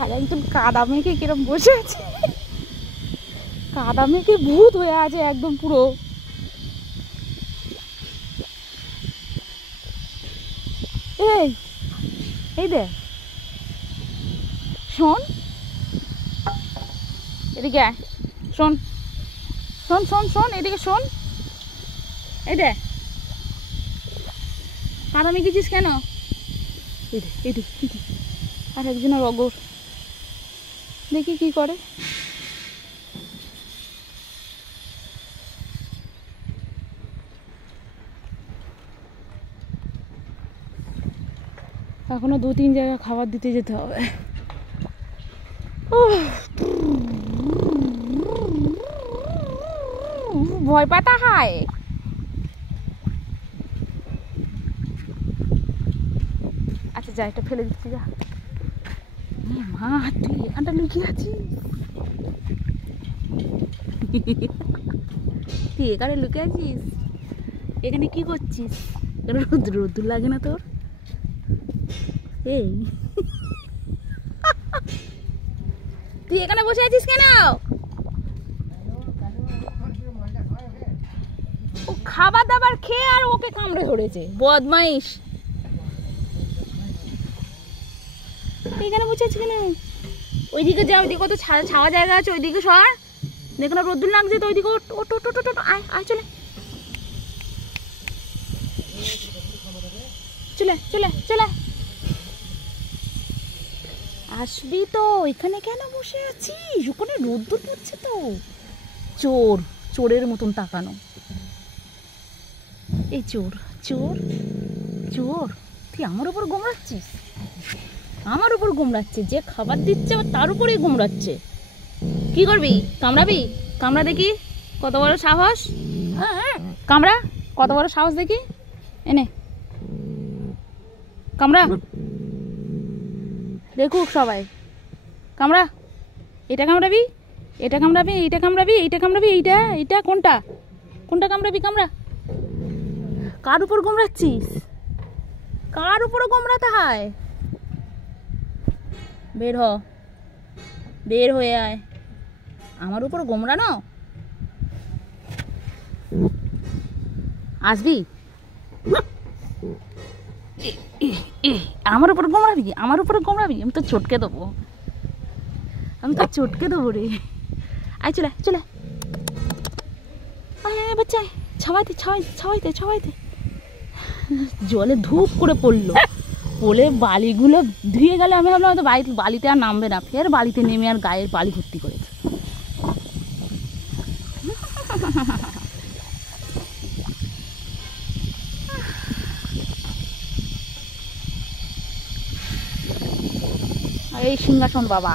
আর একজন কাদা মেখে কিরম বসে আছে, কাদা মেখে ভূত হয়ে আছে একদম পুরো। এই এই দে শোন, এদিকে আয়, শোন শোন শোন শোন, এদিকে শোন। এই দে কাদা মেখেছিস কেন? এই দে এই দে, আর একজনের অগর, দেখি কি করে। এখনো 2-3 জায়গায় খাবার দিতে যেতে হবে। ভয় পাতা হয়। আচ্ছা যা, এটা ফেলে দিচ্ছি যা। মা তুই এখানটা লুকিয়ে আছিস, তুই এখানে লুকিয়ে আছিস, এখানে কি করছিস? রোদ্দুর লাগে না তোর? এই তুই এখানে বসে আছিস কেন? ও খাবার দাবার খেয়ে আর ওকে কামড়ে ধরেছে, বদমাইশ। এখানে বসে আছিস কেন? ওইদিকে যা, ওইদিকে কত ছাওয়া জায়গা আছে, ওইদিকে সর। দেখো না রোদ্দুর লাগছে তো, ওইদিকে ওট ওট ওট ওট, আয় আয়, চলে চলে চলে চলে আসবি তো। এখানে কেন বসে আছিস? ওখানে রোদ্দুর পড়ছে তো। চোর, চোরের মতন তাকানো। এই চোর চোর চোর, তুই আমার উপর গোমড়াচ্ছিস, আমার উপর গোমড়াচ্ছে। যে খাবার দিচ্ছে তার উপরেই গোমড়াচ্ছে। কি করবি? কামড়াবি? কামড়া দেখি, কত বড় সাহস। কামড়া, কত বড় সাহস দেখি। এনে কামড়া, দেখুক সবাই। কামড়া, এটা কামড়াবি, এটা কামড়াবি, এইটা কামড়াবি, এইটা কামড়াবি, এইটা এইটা কোনটা কোনটা কামড়াবি? কামড়া। কার উপর গোমড়াচ্ছিস? কার উপর গোমড়াতে হয়? বের হ, বের হয়ে আয়। আমার উপর গোমড়ানো? আসবি? আমার উপর গোমড়াবি? আমার উপরে গোমড়াবি? আমি তো চটকে দেবো, আমি তো চটকে দেবো রে। আয় চলে চলে, আয় আয় বাচ্চা, ছাওয়াইতে ছাওয়াইতে ছাওয়াইতে ছাওয়াইতে। জলে ধূপ করে পড়লো, পড়ে বালিগুলো ধুয়ে গেলে আমি ভাবলাম হয়তো বালিতে আর নামবে না, ফের বালিতে নেমে আর গায়ের বালি ভর্তি করেছে। এই সিংহাসন বাবা।